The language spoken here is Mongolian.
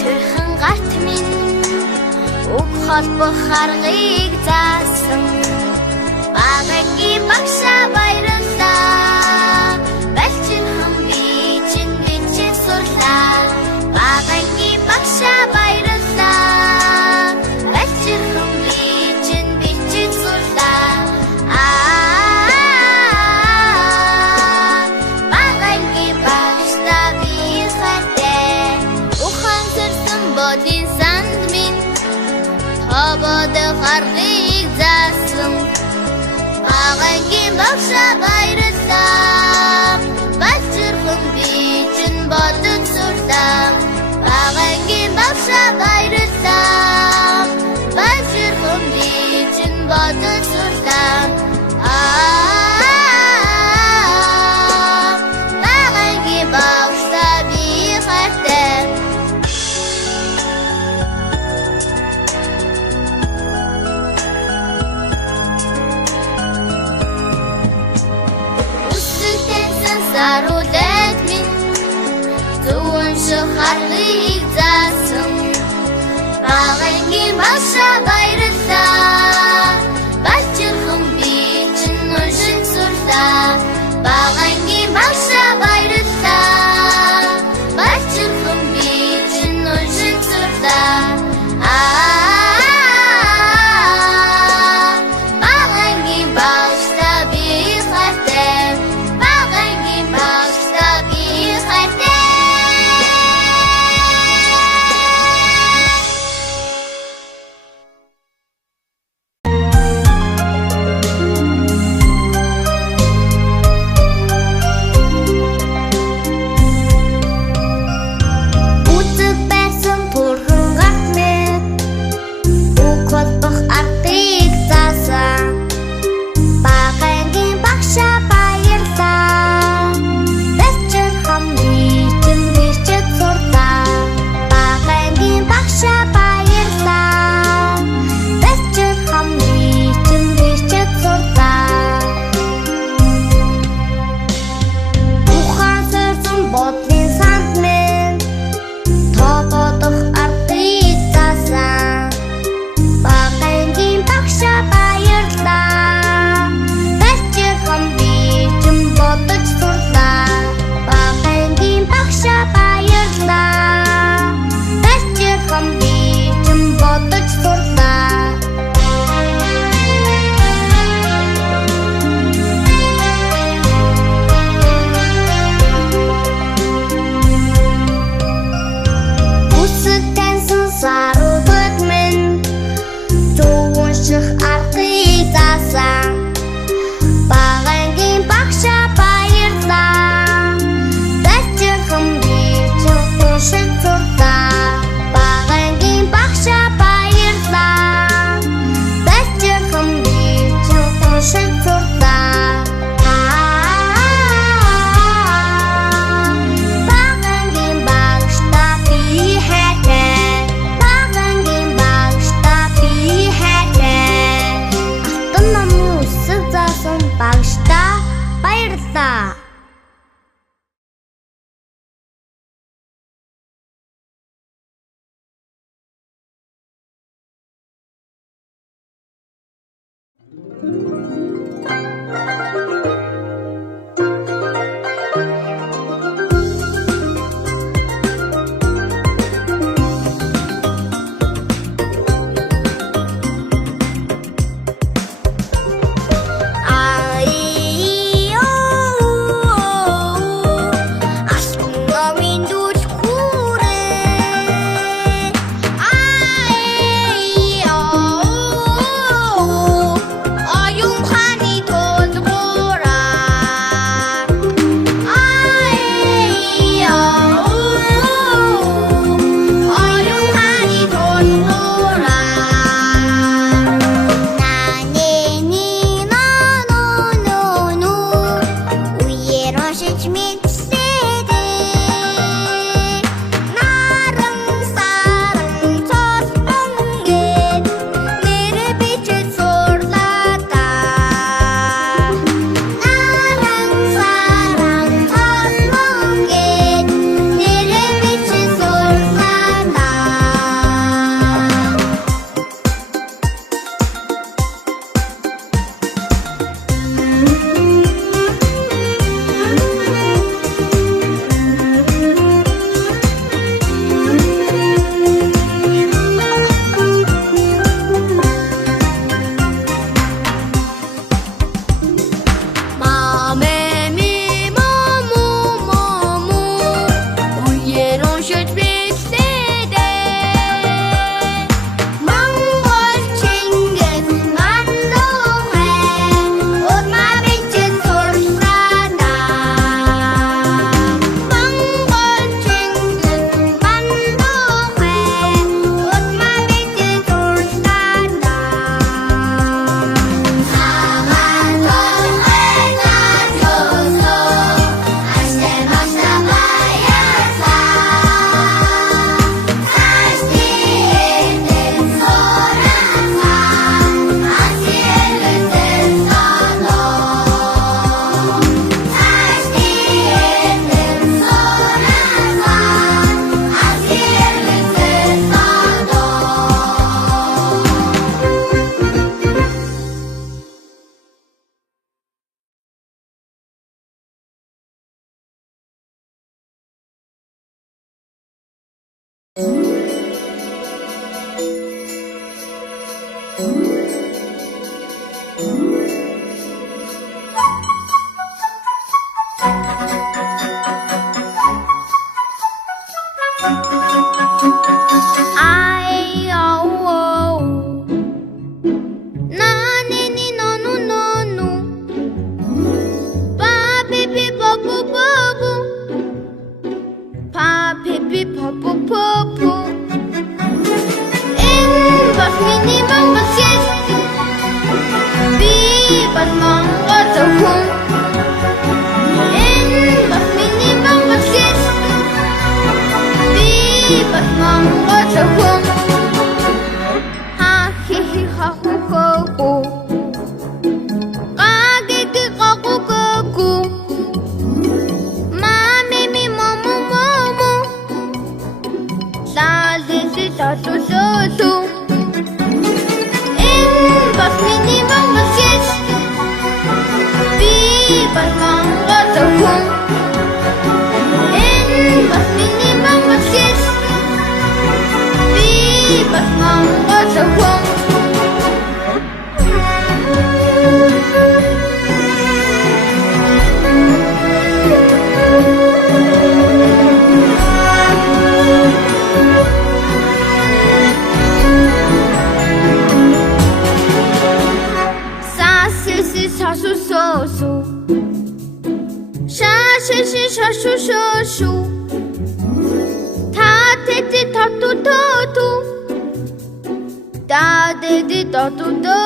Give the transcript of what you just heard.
төрхөн гарт минь уг холбох аргыг заасан багангийн багшаа баярлалаа балчирхан би чинь бичиж сурлаа багангийн багшаа баярлалаа балчирхан би чинь бичиж сурлаа багангийн багшаа би хайртай ухан сэрсэн бодийн санд минь хободох аргыг заасан багангийн багшаа баярлалаа балчирхан би чинь бодож сурлаа багангийн багшаа баярлалаа балчирхан би чинь бодож сурлаа багангийн багшаа би хайртай Саруулээд минь зүүн шахарыг заасан багангийн багшаа баярлалаа балчирхан би чинь уншиж сурлаа багангийн багшаа баярлалаа балчирхан би чинь уншиж сурлаа багангийн багшаа би хайртай Ayung khani thon gora Монгол хүн Shashu Ta te te ta tu tu tu Ta de de ta tu tu